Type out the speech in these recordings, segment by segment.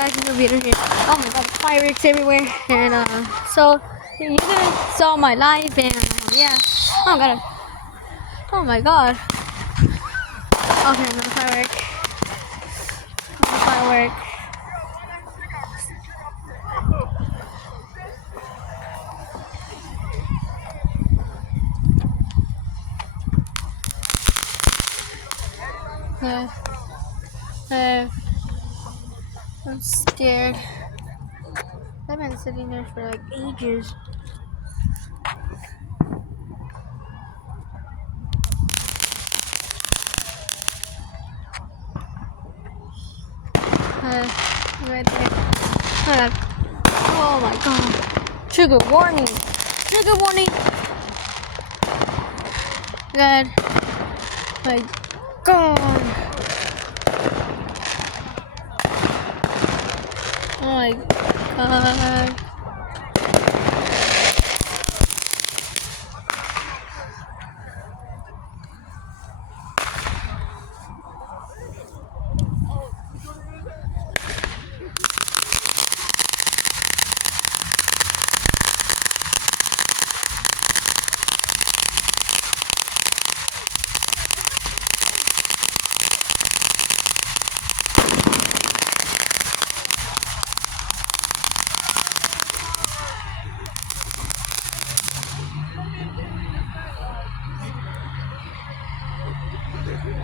back in the video here. Oh my god, fireworks everywhere. And so you guys saw my live and yeah. Oh my god. Oh my god. Okay, another firework. Another firework. I'm scared. I've been sitting there for like ages. Right there. Oh my god. Trigger warning. Trigger warning. God. My god. Oh my god.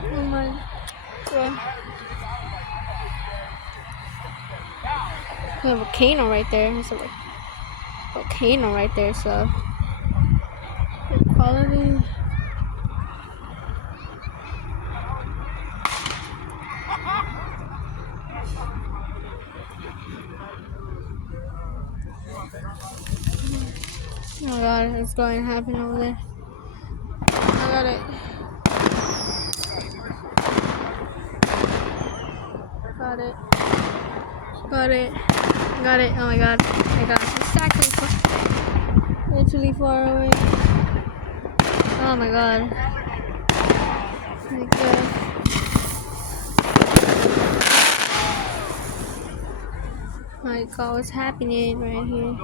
Oh my god. There's a volcano right there. There's a volcano right there, so good quality. Oh my god, it's going to happen over there. I got it. Got it. Got it. Got it. Oh my god. I got it. It's actually literally far away. Oh my god. Oh my god. My god, what's happening right here?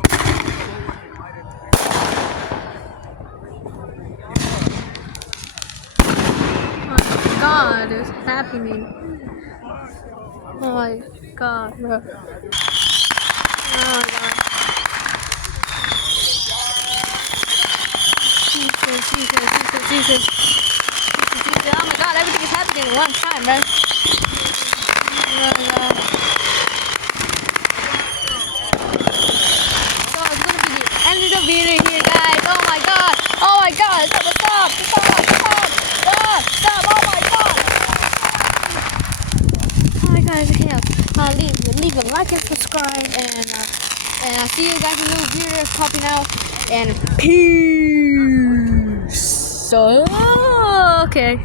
Oh my god, what's happening? Oh my god, bro. Oh my god. Jesus. Oh my god, everything is happening at one time, bro. Oh my god. So it's gonna be the end of the video here, guys. Oh my god. Oh my god. Stop. Oh my god. Oh my god, okay. Leave a like and subscribe, and I'll see you guys in new videos popping out, and peace. So, okay.